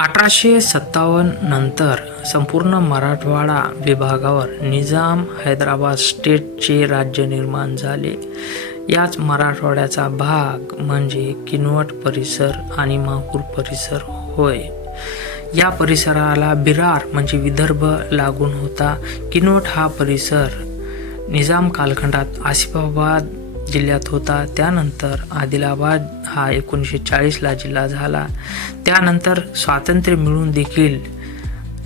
1857 नंतर संपूर्ण मराठवाडा विभागावर निजाम हैदराबाद स्टेटचे राज्य निर्माण झाले. याच मराठवाड्याचा भाग म्हणजे किनवट परिसर आणि माहूर परिसर होय. या परिसराला बिरार म्हणजे विदर्भ लागून होता. किनवट हा परिसर निजाम कालखंडात आसिफाबाद जिल्ह्यात होता. त्यानंतर आदिलाबाद हा 1940ला जिल्हा झाला. त्यानंतर स्वातंत्र्य मिळून देखील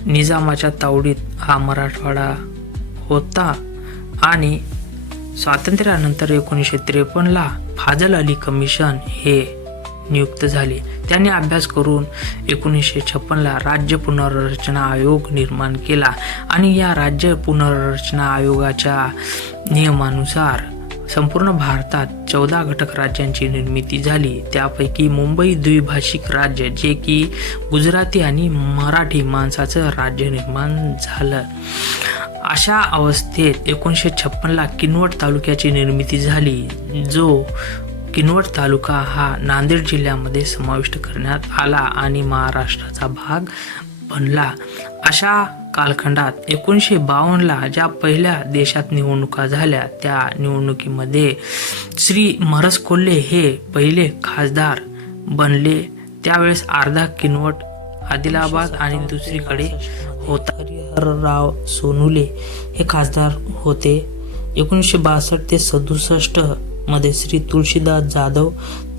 निजामाच्या तावडीत हा मराठवाडा होता आणि स्वातंत्र्यानंतर 1953ला फाजल अली कमिशन हे नियुक्त झाले. त्यांनी अभ्यास करून 1956ला राज्य पुनर्रचना आयोग निर्माण केला आणि या राज्य पुनर्रचना आयोगाच्या नियमानुसार संपूर्ण भारतात 14 घटक राज्यांची निर्मिती झाली. त्यापैकी मुंबई द्विभाषिक राज्य जे की गुजराती आणि मराठी माणसाचं राज्य निर्माण झालं. अशा अवस्थेत 1956ला किनवट तालुक्याची निर्मिती झाली, जो किनवट तालुका हा नांदेड जिल्ह्यामध्ये समाविष्ट करण्यात आला आणि महाराष्ट्राचा भाग बनला. अशा कालखंडात 1952ला ज्या पहिल्या देशात निवडणुका झाल्या त्या निवडणुकीमध्ये श्री महरस कोल्हे हे पहिले खासदार बनले. त्यावेळेस अर्धा किनवट आदिलाबाद आणि दुसरीकडे होता हरिहरराव सोनुले हे खासदार होते. 1962 ते 67 मध्ये श्री तुळशीदास जाधव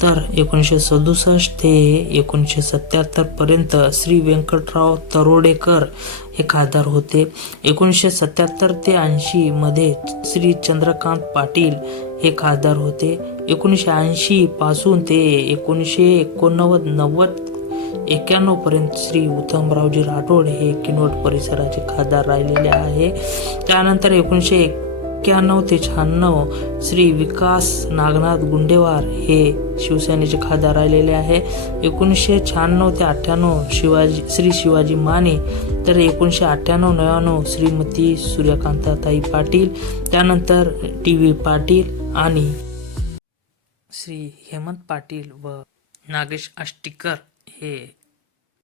तर 1967 ते 1977 पर्यंत श्री व्यंकटराव तरोडेकर हे खासदार होते. 1977 ते 80 मध्ये श्री चंद्रकांत पाटील हे खासदार होते. 1980 पासून ते 1989 पर्यंत श्री उत्तमरावजी राठोड हे किनवट परिसराचे खासदार राहिलेले आहे. त्यानंतर 1991 ते 96 श्री विकास नागनाथ गुंडेवार हे शिवसेनेचे खासदार राहिलेले आहे. 1996 ते 98 श्री शिवाजी माने तर 1998-99 श्रीमती सूर्यकांताताई पाटील, त्यानंतर टी.व्ही. पाटील आणि श्री हेमंत पाटील व नागेश आष्टीकर हे